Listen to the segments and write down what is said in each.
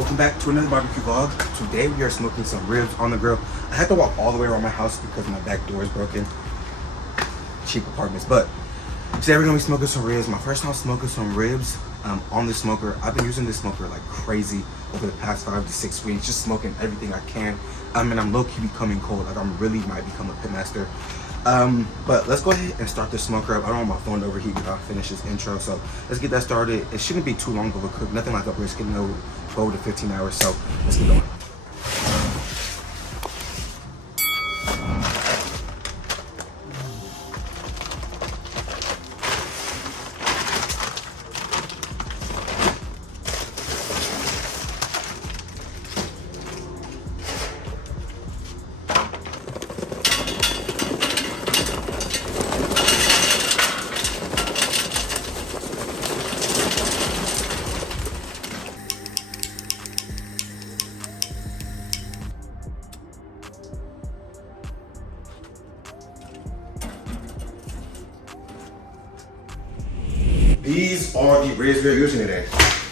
Welcome back to another barbecue vlog. Today we are smoking some ribs on the grill. I had to walk all the way around my house because my back door is broken. Cheap apartments, but today we're gonna be smoking some ribs. My first time smoking some ribs on the smoker. I've been using this smoker like crazy over the past 5 to 6 weeks, just smoking everything I can. And I'm low-key becoming cold. Like I'm really might become a pitmaster. But let's go ahead and start the smoker up. I don't want my phone to overheat when I finish this intro, so let's get that started. It shouldn't be too long of a cook, nothing like a brisket, no 12 to 15 hours, so let's get going. These are the ribs we're using today.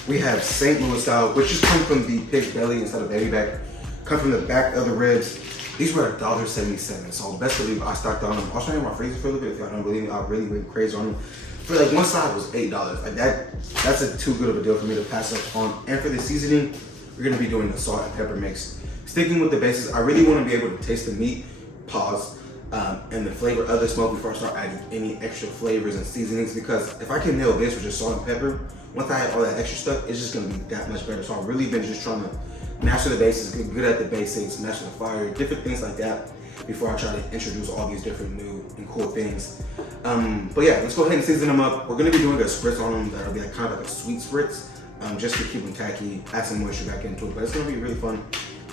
We have St. Louis style, which just come from the pig belly instead of baby back. Come from the back of the ribs. These were $1.77, so best believe I stocked on them. I'll show you my freezer for a little bit. If y'all don't believe me, I really went crazy on them. For like one side was $8. Like that's too good of a deal for me to pass up on. And for the seasoning, we're gonna be doing the salt and pepper mix. Sticking with the basics, I really want to be able to taste the meat, pause, and the flavor of the smoke before I start adding any extra flavors and seasonings, because if I can nail this with just salt and pepper, once I add all that extra stuff, it's just gonna be that much better. So I've really been just trying to master the basics, get good at the basics, master the fire, different things like that before I try to introduce all these different new and cool things. But yeah, let's go ahead and season them up. We're gonna be doing a spritz on them that'll be like kind of like a sweet spritz, just to keep them tacky, add some moisture back into it. But it's gonna be really fun.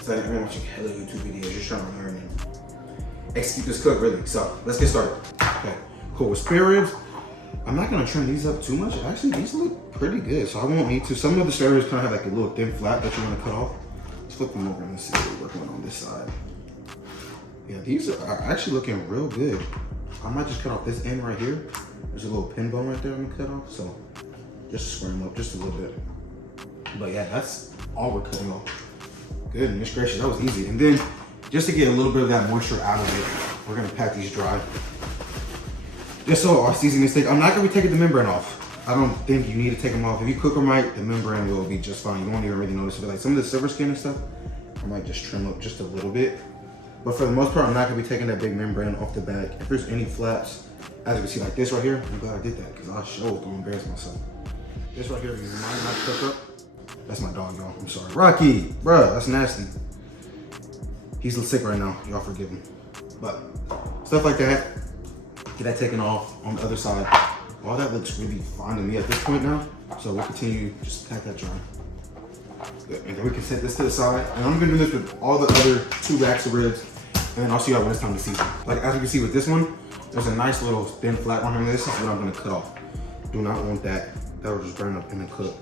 So I've been watching hella YouTube videos, just trying to learn and execute this cook really. So let's get started. Okay, cool. With spare ribs, I'm not gonna trim these up too much. Actually, these look pretty good, so I won't need to. Some of the spare ribs kind of have like a little thin flap that you want to cut off. Let's flip them over and see what we're working on this side. Yeah, these are actually looking real good. I might just cut off this end right here. There's a little pin bone right there I'm gonna cut off, so just square them up just a little bit. But yeah, that's all we're cutting off. Goodness gracious, that was easy. And then just to get a little bit of that moisture out of it, we're gonna pat these dry. Just so our seasoning stick, I'm not gonna be taking the membrane off. I don't think you need to take them off. If you cook them right, the membrane will be just fine. You won't even really notice it. Like some of the silver skin and stuff, I might just trim up just a little bit. But for the most part, I'm not gonna be taking that big membrane off the back. If there's any flaps, as you can see like this right here, I'm glad I did that because I sure was gonna embarrass myself. This right here is mine not cooked up. That's my dog, y'all. I'm sorry. Rocky, bruh, that's nasty. He's sick right now. Y'all forgive him. But stuff like that, get that taken off on the other side. All that looks really fine to me at this point now. So we'll continue, just pat that dry. Good. And then we can set this to the side. And I'm gonna do this with all the other 2 racks of ribs. And then I'll see y'all when it's time to season. Like as you can see with this one, there's a nice little thin flat one on this. This is what I'm gonna cut off. Do not want that. That will just burn up in the cook.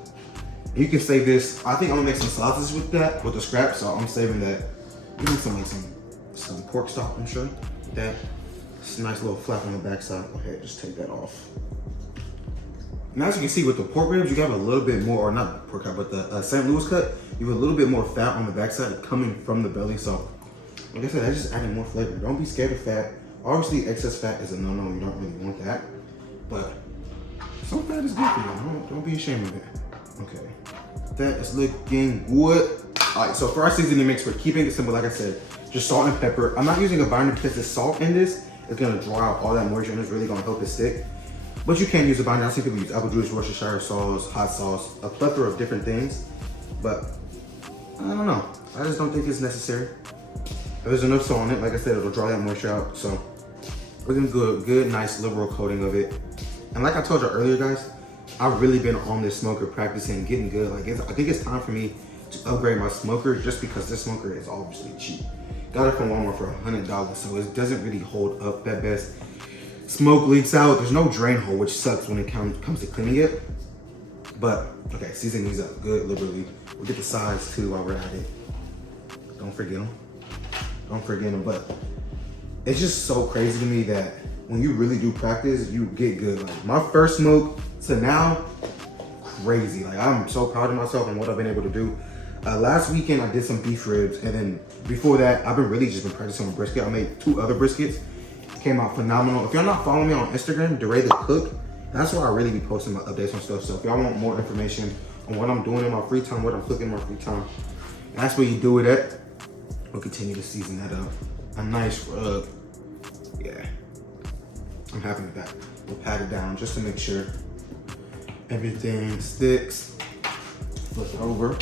You can save this. I think I'm gonna make some sausages with that, with the scraps. So I'm saving that. We need some pork stock, I'm sure. That. It's a nice little flap on the backside. Go ahead, just take that off. Now as you can see with the pork ribs, you got a little bit more, or not pork cut, but the St. Louis cut, you have a little bit more fat on the backside coming from the belly. So like I said, that's just adding more flavor. Don't be scared of fat. Obviously excess fat is a no-no, you don't really want that. But some fat is good for you, don't be ashamed of it. Okay, that is looking good. All right, so for our seasoning mix, we're keeping it simple, like I said, just salt and pepper. I'm not using a binder because the salt in this is gonna draw out all that moisture and it's really gonna help it stick. But you can use a binder. I see people use apple juice, Worcestershire sauce, hot sauce, a plethora of different things. But I don't know, I just don't think it's necessary. If there's enough salt on it, like I said, it'll draw that moisture out. So we're gonna do a good, nice liberal coating of it. And like I told you earlier, guys, I've really been on this smoker practicing, getting good. Like I think it's time for me to upgrade my smoker just because this smoker is obviously cheap. Got it from Walmart for $100, so it doesn't really hold up that best. Smoke leaks out. There's no drain hole, which sucks when it comes to cleaning it. But okay, season these up good liberally. We'll get the sides too while we're at it. Don't forget them. Don't forget them. But it's just so crazy to me that when you really do practice, you get good. Like my first smoke to now, crazy. Like I'm so proud of myself and what I've been able to do. Last weekend I did some beef ribs, and then before that, I've been really just been practicing on brisket. I made 2 other briskets. Came out phenomenal. If y'all not following me on Instagram, DeRay the Cook, that's where I really be posting my updates on stuff. So if y'all want more information on what I'm doing in my free time, what I'm cooking in my free time, that's where you do it at. We'll continue to season that up. A nice rub. Yeah. I'm happy with that. We'll pat it down just to make sure everything sticks. Flip it over.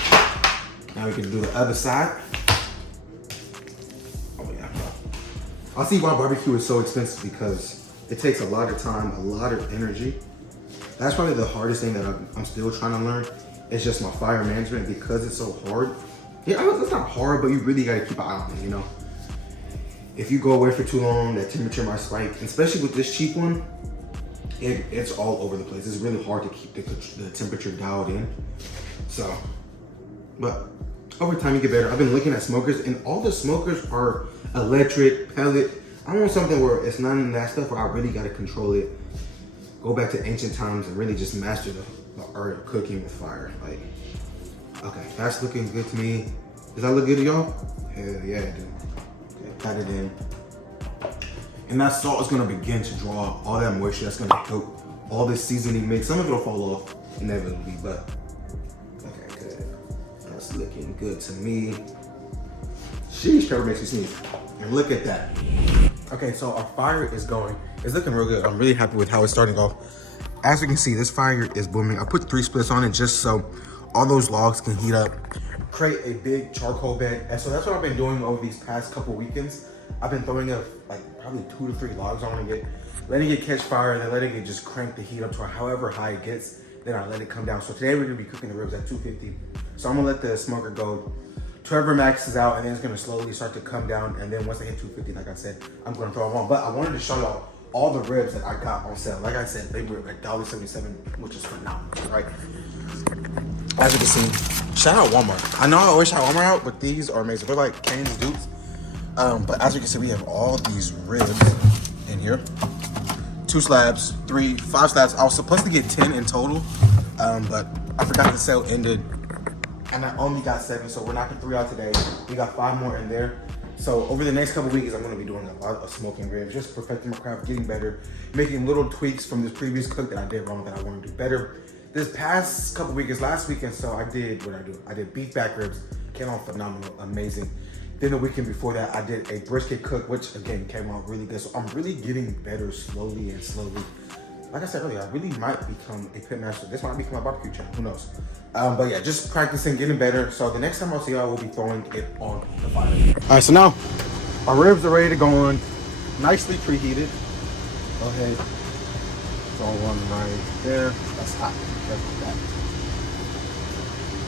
Now we can do the other side. Oh yeah. I'll see why barbecue is so expensive, because it takes a lot of time, a lot of energy. That's probably the hardest thing that I'm still trying to learn. It's just my fire management, because it's so hard. Yeah, it's not hard, but you really gotta keep an eye on it, you know? If you go away for too long, that temperature might spike, and especially with this cheap one, it's all over the place. It's really hard to keep the temperature dialed in. So, but over time you get better. I've been looking at smokers, and all the smokers are electric, pellet. I want something where it's none of that stuff, where I really gotta control it. Go back to ancient times and really just master the art of cooking with fire. Like, okay, that's looking good to me. Does that look good to y'all? Hell yeah, it do. Okay, pat it in. And that salt is gonna begin to draw all that moisture. That's gonna coat all this seasoning mix. Some of it will fall off inevitably, but okay, good. That's looking good to me. Sheesh, Trevor makes me sneeze. And look at that. Okay, so our fire is going. It's looking real good. I'm really happy with how it's starting off. As you can see, this fire is booming. I put 3 splits on it just so all those logs can heat up, create a big charcoal bed. And so that's what I've been doing over these past couple weekends. I've been throwing up like probably 2 to 3 logs on it, letting it catch fire, and then letting it just crank the heat up to however high it gets. Then I let it come down. So today we're gonna be cooking the ribs at 250. So I'm gonna let the smoker go to wherever maxes out, and then it's gonna slowly start to come down. And then once I hit 250, like I said, I'm gonna throw them on. But I wanted to show y'all all the ribs that I got on sale. Like I said, they were at $1.77, which is phenomenal, right? As you can see, shout out Walmart. I know I always shout Walmart out, but these are amazing. They're like Cane's dupes. But as you can see, we have all these ribs in here. 2 slabs, 3, 5 slabs. I was supposed to get 10 in total, but I forgot the sale ended, and I only got 7, so we're knocking 3 out today. We got 5 more in there. So over the next couple weeks, I'm gonna be doing a lot of smoking ribs, just perfecting my craft, getting better, making little tweaks from this previous cook that I did wrong that I want to do better. This past couple weeks, last weekend, so I did what I did beef back ribs, came out phenomenal, amazing. Then the weekend before that, I did a brisket cook, which again came out really good. So I'm really getting better slowly and slowly. Like I said earlier, I really might become a pit master. This might become my barbecue channel, who knows? But yeah, just practicing, getting better. So the next time I'll see y'all, we'll be throwing it on the fire. All right, so now our ribs are ready to go on, nicely preheated. Go ahead, throw one right there. That's hot, that's that.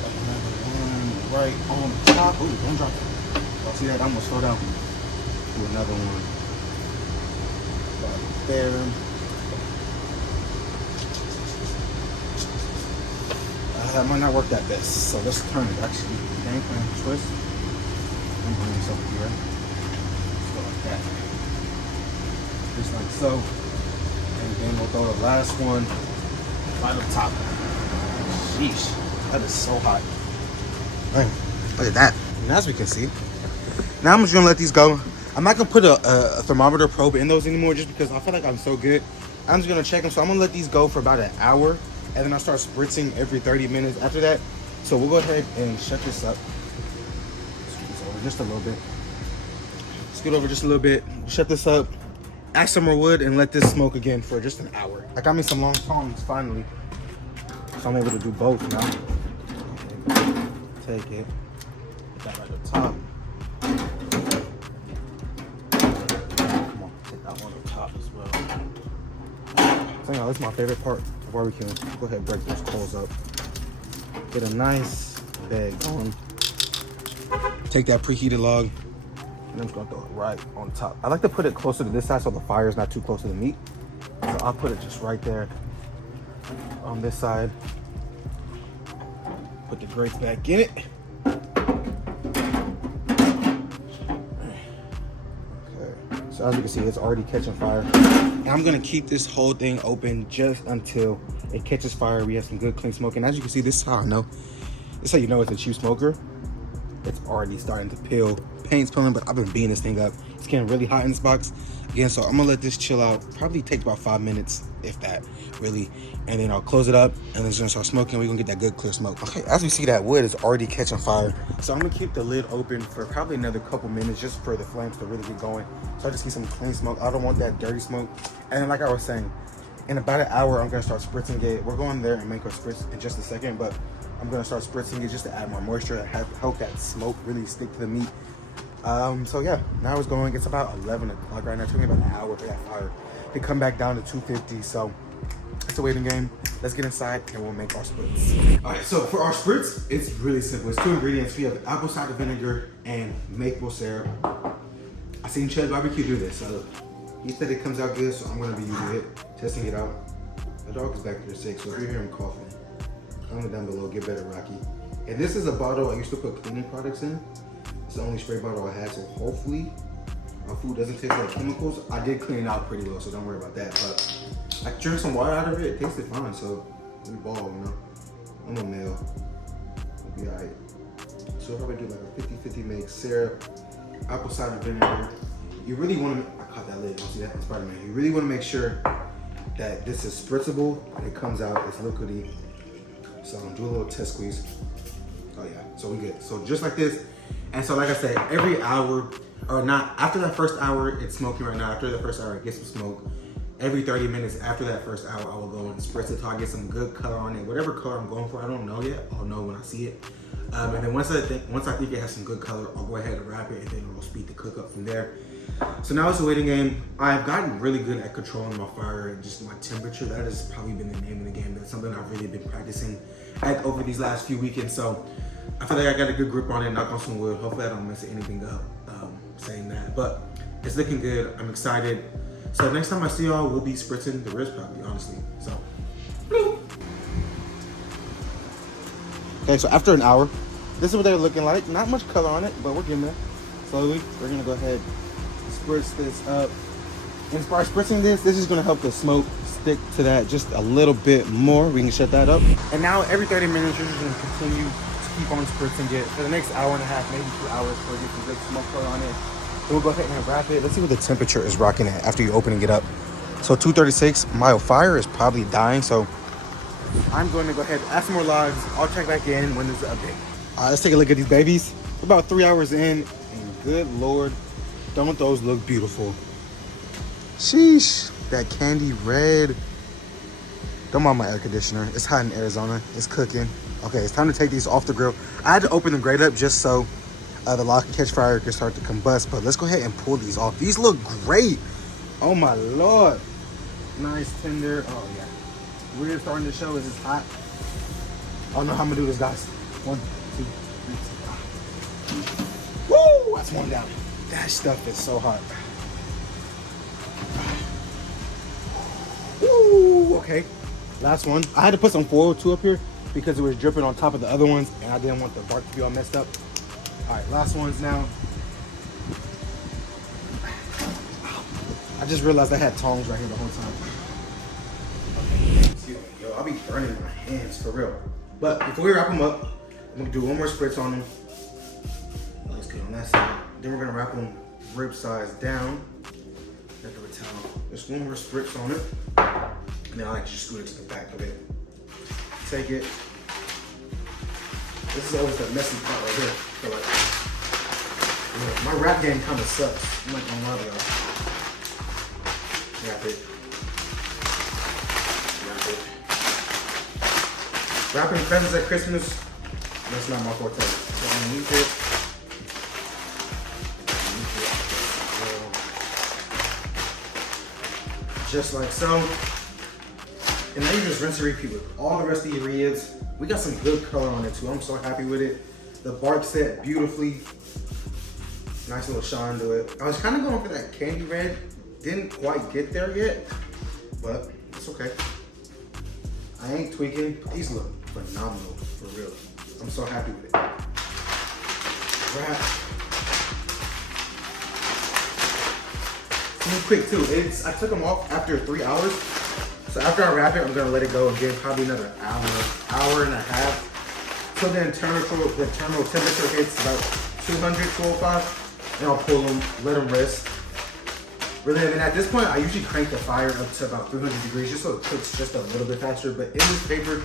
Another one right on the top. Ooh, don't drop it. Y'all see that? I'm gonna slow down. Do another one right there. That might not work that best, so let's turn it. Actually, game plan twist. I'm bringing this over here. Let's go like that. Just like so. And then we'll throw the last one right up top. Sheesh, that is so hot. Right, look at that. And as we can see, now I'm just gonna let these go. I'm not gonna put a thermometer probe in those anymore, just because I feel like I'm so good. I'm just gonna check them. So I'm gonna let these go for about an hour. And then I'll start spritzing every 30 minutes after that. So we'll go ahead and shut this up. Scoot this over just a little bit. Scoot over just a little bit. Shut this up. Add some more wood and let this smoke again for just an hour. I got me some long tongs finally. So I'm able to do both now. Take it. Put that right up top. Come on, take that one up top as well. So yeah, that's my favorite part. Barbecue. Go ahead and break those coals up. Get a nice bag going. Take that preheated log, and I'm just gonna throw it right on top. I like to put it closer to this side so the fire is not too close to the meat. So I'll put it just right there on this side. Put the grapes back in it. So as you can see, it's already catching fire. And I'm gonna keep this whole thing open just until it catches fire. We have some good clean smoke. And as you can see, this is how I know. This is how you know it's a cheap smoker. It's already starting to peel. Paint's peeling, but I've been beating this thing up. It's getting really hot in this box. Again, so I'm gonna let this chill out. Probably take about 5 minutes, if that, really. And then I'll close it up, and then it's gonna start smoking. We're gonna get that good clear smoke. Okay, as we see, that wood is already catching fire. So I'm gonna keep the lid open for probably another couple minutes just for the flames to really get going. So I just get some clean smoke. I don't want that dirty smoke. And then like I was saying, in about an hour, I'm gonna start spritzing it. We're going there and make our spritz in just a second, but I'm gonna start spritzing it just to add more moisture and help that smoke really stick to the meat. So yeah, now it's going. It's about 11 o'clock right now. It took me about an hour for that fire to come back down to 250. So it's a waiting game. Let's get inside and we'll make our spritz. All right, so for our spritz, it's really simple. It's 2 ingredients. We have apple cider vinegar and maple syrup. I seen Chad Barbecue do this, so he said it comes out good, so I'm gonna be using it, testing it out. The dog is back there sick, so if you hear him coughing, comment down below, get better, Rocky. And this is a bottle I used to put cleaning products in. It's the only spray bottle I had, so hopefully my food doesn't taste like chemicals. I did clean it out pretty well, so don't worry about that. But I drank some water out of it. It tasted fine, so we ball, you know. I'm a male. We'll be all right. So I'll probably do like a 50-50 make syrup, apple cider vinegar. You really want to, I caught that lid, don't see that? It's Spider-Man. You really want to make sure that this is spritzable and it comes out, it's liquidy. So I'm gonna do a little test squeeze. Oh yeah, so we good. So just like this. And so like I said, every hour, or not, after that first hour, it's smoking right now. After the first hour, it gets some smoke. Every 30 minutes after that first hour, I will go and spritz it till I get some good color on it. Whatever color I'm going for, I don't know yet. I'll know when I see it. And then once I think it has some good color, I'll go ahead and wrap it, and then we'll speed the cook up from there. So now it's a waiting game. I've gotten really good at controlling my fire and just my temperature. That has probably been the name of the game. That's something I've really been practicing over these last few weekends. So I feel like I got a good grip on it, knock on some wood. Hopefully I don't mess anything up saying that. But it's looking good. I'm excited. So next time I see y'all, we'll be spritzing the ribs probably, honestly. So, okay, so after an hour, this is what they're looking like. Not much color on it, but we're getting there. Slowly, we're gonna go ahead and spritz this up. And by spritzing this is gonna help the smoke stick to that just a little bit more. We can shut that up. And now every 30 minutes, you're just gonna continue to keep on spritzing it for the next hour and a half, maybe 2 hours, for get some good smoke color on it. Then we'll go ahead and wrap it. Let's see what the temperature is rocking at after you're opening it up. So 236, my fire is probably dying, so I'm going to go ahead and add some more logs. I'll check back in when there's an update. All right, let's take a look at these babies. We're about 3 hours in, and good Lord, don't those look beautiful. Sheesh, that candy red. Don't mind my air conditioner. It's hot in Arizona, it's cooking. Okay, it's time to take these off the grill. I had to open them grate up just so the log can catch fire, can start to combust, but let's go ahead and pull these off. These look great. Oh my Lord. Nice tender. Oh yeah. We're starting to show. Is this hot? I don't know how I'm gonna do this, guys. 1, 2, 3. Woo! That's one down. That stuff is so hot. Woo! Okay. Last one. I had to put some 402 up here because it was dripping on top of the other ones, and I didn't want the bark to be all messed up. All right, last ones now. I just realized I had tongs right here the whole time. Okay. Yo, I'll be burning my hands for real. But before we wrap them up, I'm gonna do one more spritz on them. Let's get on that side. Then we're gonna wrap them rib size down. Got the towel. Just one more spritz on it. And then I like to just scoot it to the back of it. Take it. This is always the messy part right here. So like, yeah, my wrap game kind of sucks. I'm not gonna lie to y'all. Wrap it. Wrap it. Wrapping presents at Christmas, that's not my forte. So underneath it. Just like so. And now you just rinse and repeat with all the rest of your ribs. We got some good color on it too. I'm so happy with it. The bark set beautifully. Nice little shine to it. I was kind of going for that candy red. Didn't quite get there yet, but it's okay. I ain't tweaking. These look phenomenal, for real. I'm so happy with it. Wrap. It's quick too. I took them off after 3 hours. So after I wrap it, I'm gonna let it go again, probably another hour and a half until the internal temperature hits about 200, 205, and I'll pull them, let them rest. Really, and at this point, I usually crank the fire up to about 300 degrees just so it cooks just a little bit faster. But in this paper,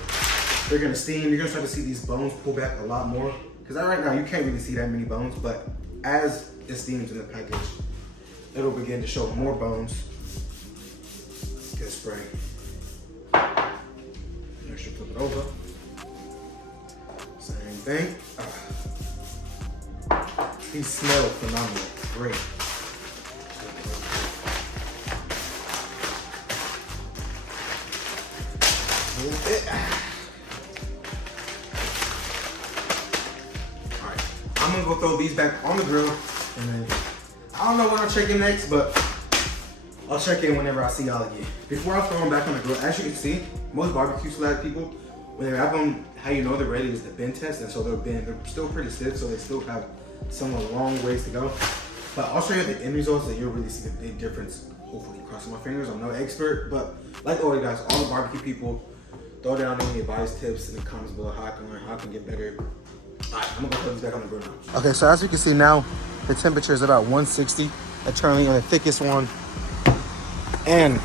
they're gonna steam. You're gonna start to see these bones pull back a lot more. Because right now, you can't really see that many bones, but as it steams in the package, it'll begin to show more bones. Get spray. Next, you flip it over. Same thing. These smell phenomenal. Great. Alright, I'm gonna go throw these back on the grill, and then I don't know when I'll check in next, but I'll check in whenever I see y'all again. Before I throw them back on the grill, as you can see, most barbecue salad people, when they have them, how you know they're ready is the bend test, and so they're still pretty stiff, so they still have some long ways to go. But I'll show you the end results, and you'll really see the big difference. Hopefully, crossing my fingers, I'm no expert, but like always, guys, all the barbecue people, throw down any advice, tips in the comments below how I can learn, how I can get better. All right, I'm gonna go put these back on the grill now. Okay, so as you can see now, the temperature is about 160, eternally on the thickest one. And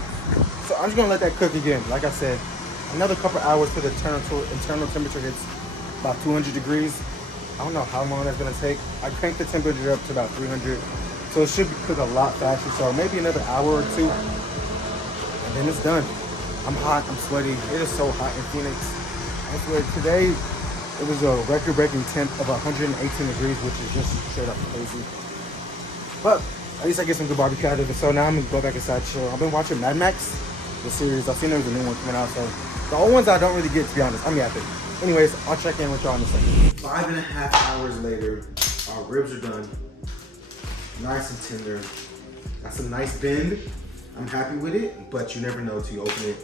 so I'm just gonna let that cook again. Like I said, another couple hours till the internal temperature hits about 200 degrees. I don't know how long that's gonna take. I cranked the temperature up to about 300, so it should cook a lot faster. So maybe another hour or two, and then it's done. I'm hot, I'm sweaty. It is so hot in Phoenix. I swear, today it was a record-breaking temp of 118 degrees, which is just straight up crazy. But at least I get some good barbecue out of it. So now I'm gonna go back inside, chill. I've been watching Mad Max, the series. I've seen there's a new one coming out, so the old ones I don't really get, to be honest. I'm yapping. Anyways, I'll check in with y'all in a second. 5.5 hours later, our ribs are done. Nice and tender. Got some nice bend. I'm happy with it, but you never know till you open it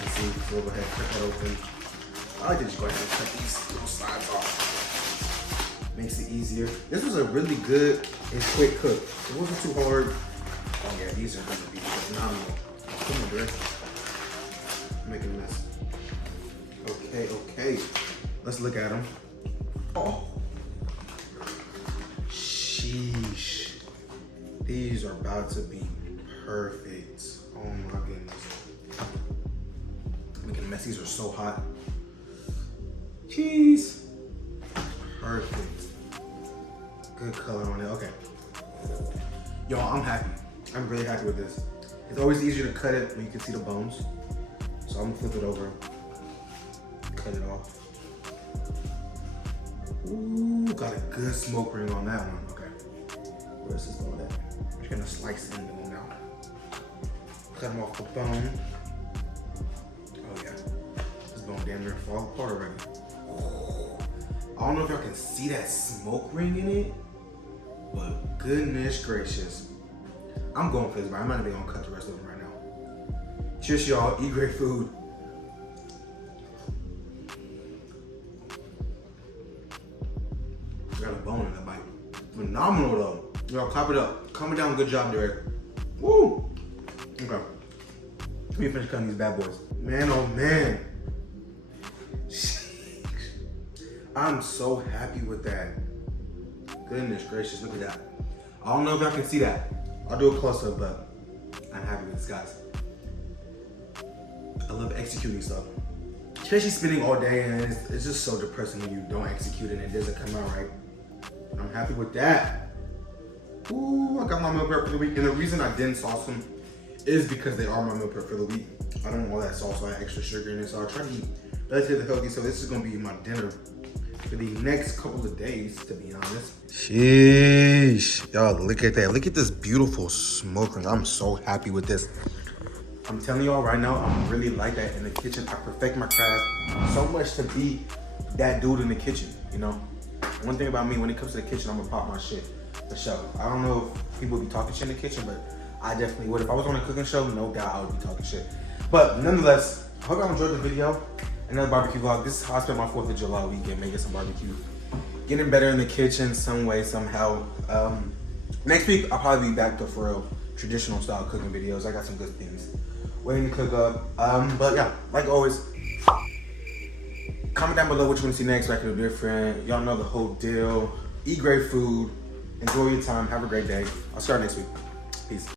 and see. So we'll go ahead and cut that open. I like to just go ahead and cut these little sides off. Makes it easier. This was a really good and quick cook. It wasn't too hard. Oh yeah, these are gonna be phenomenal. Come on, Greg. I'm making a mess. Okay. Let's look at them. Oh. Sheesh. These are about to be perfect. Oh my goodness. Making a mess. These are so hot. Cheese. Perfect. Good color on it. Okay. Y'all, I'm happy. I'm really happy with this. It's always easier to cut it when you can see the bones. So I'm gonna flip it over. Cut it off. Ooh, got a good smoke ring on that one. Okay. Where's this bone at? I'm just gonna slice into them now. Cut them off the bone. Oh yeah. This bone damn near fall apart already. I don't know if y'all can see that smoke ring in it, but goodness gracious. I'm going for this, but I'm not even gonna cut the rest of them right now. Cheers, y'all. Eat great food. Got a bone in the bite. Phenomenal though. Y'all clap it up. Comment down, good job, Derek. Woo! Okay. Let me finish cutting these bad boys. Man, oh man. I'm so happy with that. Goodness gracious, look at that. I don't know if y'all can see that. I'll do a close up, but I'm happy with this, guys. I love executing stuff. Especially spending all day, and it's just so depressing when you don't execute it and it doesn't come out right. I'm happy with that. Ooh, I got my meal prep for the week. And the reason I didn't sauce them is because they are my meal prep for the week. I don't want all that sauce, so I have extra sugar in it. So I try to eat relatively healthy. So this is gonna be my dinner for the next couple of days, to be honest. Sheesh. Y'all, look at that. Look at this beautiful smoke ring. I'm so happy with this. I'm telling y'all right now, I'm really like that in the kitchen. I perfect my craft so much to be that dude in the kitchen, you know? One thing about me, when it comes to the kitchen, I'm gonna pop my shit for sure. I don't know if people be talking shit in the kitchen, but I definitely would. If I was on a cooking show, no doubt I would be talking shit. But nonetheless, I hope y'all enjoyed the video. Another barbecue vlog. This is how I spent my 4th of July weekend, making some barbecue. Getting better in the kitchen some way, somehow. Next week, I'll probably be back to for real traditional style cooking videos. I got some good things waiting to cook up. But yeah, like always, Comment down below what you want to see next, what I can do different. Y'all know the whole deal. Eat great food. Enjoy your time. Have a great day. I'll start next week. Peace.